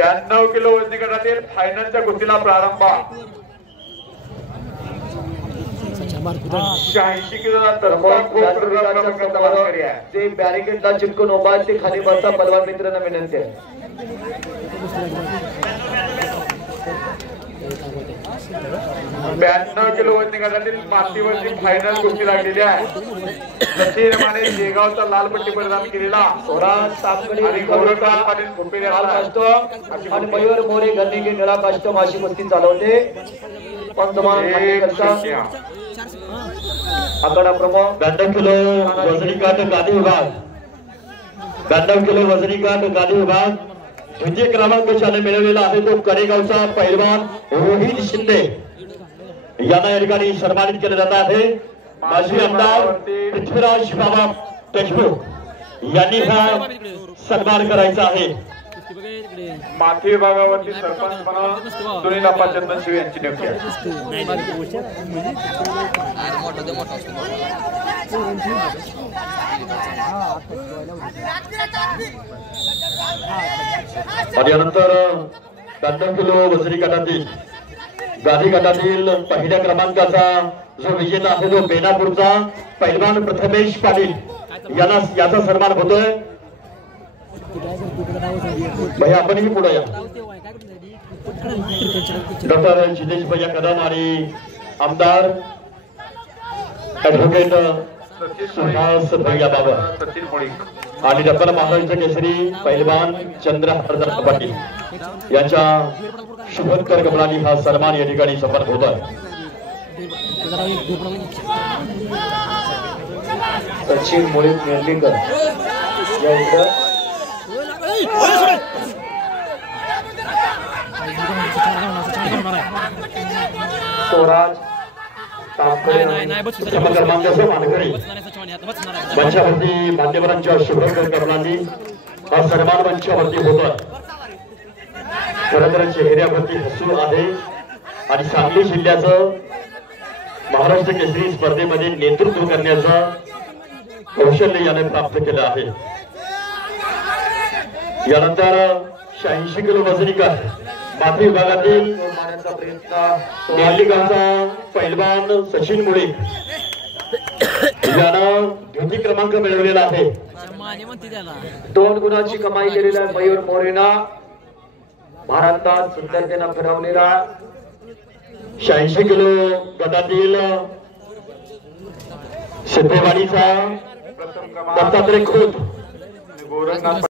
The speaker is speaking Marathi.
92 किलो वजनी गटातील फायनलच्या कुस्तीला प्रारंभ। 86 किलो जे बॅरिकेडला चिटकून उभा आहे ते खाली बसा पलवान मित्रांना विनंती आहे। 92 किलो वजनी गटातील मातीवरची फायनल कुस्ती लागलेली आहे। सचिन माने शेगावचा लाल पट्टी परिधान केलेला स्वराज सापकडे आणि गोरखनाथ पाटील कुंपेरे लाल कास्टो आणि मयूर मोरे गन्नीगे निळा कास्टो अशी कुस्ती चालवते। पंतमान आकडा प्रमुख 92 किलो वजनी गट गादी विभाग 92 किलो वजनी गट गादी विभाग द्वितीय क्रमांकाने मिळवलेला आहे तो कडेगावचा पैलवान रोहित शिंदे यांना या ठिकाणी सन्मानित केले जात आहे। माजी आमदार पृथ्वीराज बाबा देशमुख यांनी हा सन्मान करायचा आहे। माथी विभागावरती सरपंच म्हणून सुनील अप्पा चंदनशिव यांची नियुक्ती आहे। आणि यानंतर 92 किलो वजनी गटातील गादी गटातील पहिल्या क्रमांकाचा जो विजेता आहे तो बेनापूरचा पैलवान प्रथमेश पाटील यांना याचा सन्मान होतोय। भैया आपणही पुढे या। डॉक्टर जितेश भैया कदम आणि आमदार ऍडव्होकेट सुहास भैया बाबा सचिन मोळी आणि डब्बल महाराष्ट्र केसरी पैलवान चंद्रहार पाटील यांच्या शुभकर कमलानी हा सन्मान या ठिकाणी संपन्न होत आहे। सचिन मोळे निर्णयकर स्वराज क्रमांकाचे मानकरी मंचावरती मान्यवरांच्या शुभकर कमलांनी हा सन्मान मंचावरती होतोय। खरं तर चेहऱ्यावरती हसू आहे आणि सांगली जिल्ह्याचं महाराष्ट्र केसरी स्पर्धेमध्ये नेतृत्व करण्याचं कौशल्य याने प्राप्त केलं आहे। यानंतर 86 किलो वजनी गट माथी विभागातील मालिकांचा पैलवान सचिन मुळे यानं द्वितीय क्रमांक मिळवलेला आहे। 2 गुणांची कमाई केलेला मयूर मोरेना भारतात सुंदरतेनं फिरवलेला 86 किलो गटातील सिद्धेवाडीचा दत्तात्रय खोत गोरखनाथ